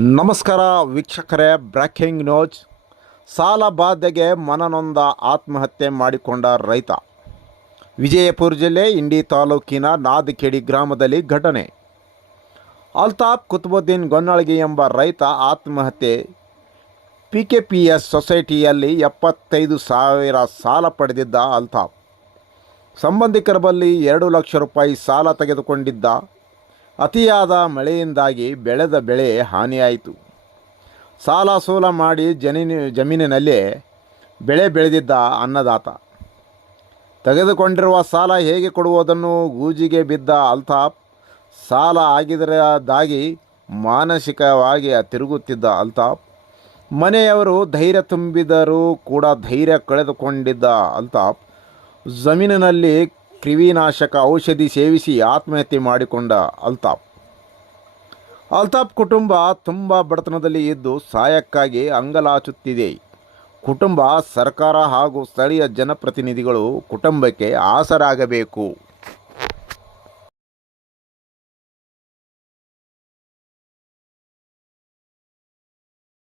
ನಮಸ್ಕಾರ ವೀಕ್ಷಕರೇ, breaking news. ಸಾಲ ಬಾಧೆಗೆ ಮನನೊಂದ ಆತ್ಮಹತ್ಯೆ ಮಾಡಿಕೊಂಡ ರೈತ. ವಿಜಯಪುರ ಜಿಲ್ಲೆ, ಇಂಡಿ ತಾಲೂಕಿನ ನಾದಿಕೇಡಿ ಗ್ರಾಮದಲ್ಲಿ ಘಟನೆ. ಅಲ್ತಾಫ್ ಕುತುಬುದ್ದೀನ್ ಗೊನ್ನಳಗಿ ಎಂಬ ರೈತ ಆತ್ಮಹತ್ಯೆ. ಪಿ ಕೆ ಪಿ ಎಸ್ ಸೊಸೈಟಿಯಲ್ಲಿ ಎಪ್ಪತ್ತೈದು ಸಾವಿರ ಸಾಲ ಪಡೆದಿದ್ದ ಅಲ್ತಾಫ್. ಸಂಬಂಧಿಕರ ಬಳಿ ಎರಡು ಲಕ್ಷ ರೂಪಾಯಿ ಸಾಲ ತೆಗೆದುಕೊಂಡಿದ್ದ ಅತಿಯಾದ ಮಳೆಯಿಂದಾಗಿ ಬೆಳೆದ ಬೆಳೆ ಹಾನಿಯಾಯಿತು. ಸಾಲ ಸೂಲ ಮಾಡಿ ಜನಿನ, ಜಮೀನಿನಲ್ಲೇ ಬೆಳೆ ಬೆಳೆದಿದ್ದ ಅನ್ನದಾತ. ತೆಗೆದುಕೊಂಡಿರುವ ಸಾಲ ಹೇಗೆ ಕೊಡುವುದನ್ನು ಗೂಜಿಗೆ ಬಿದ್ದ ಅಲ್ತಾಫ್ ಸಾಲ ಆಗಿದರದಾಗಿ ಮಾನಸಿಕವಾಗಿ ತಿರುಗುತ್ತಿದ್ದ ಅಲ್ತಾಫ್, ಮನೆಯವರು ಧೈರ್ಯ ತುಂಬಿದರೂ ಕೂಡ ಧೈರ್ಯ ಕಳೆದುಕೊಂಡಿದ್ದ ಅಲ್ತಾಫ್, ಜಮೀನಿನಲ್ಲಿ ಕ್ರಿಮಿನಾಶಕ ಔಷಧಿ ಸೇವಿಸಿ ಆತ್ಮಹತ್ಯೆ ಮಾಡಿಕೊಂಡ ಅಲ್ತಾಫ್. ಅಲ್ತಾಫ್ ಕುಟುಂಬ ತುಂಬ ಬಡತನದಲ್ಲಿ ಇದ್ದು ಸಹಾಯಕ್ಕಾಗಿ ಅಂಗಲಾಚುತ್ತಿದೆ. ಕುಟುಂಬ, ಸರ್ಕಾರ ಹಾಗೂ ಸ್ಥಳೀಯ ಜನಪ್ರತಿನಿಧಿಗಳು ಕುಟುಂಬಕ್ಕೆ ಆಸರಾಗಬೇಕು.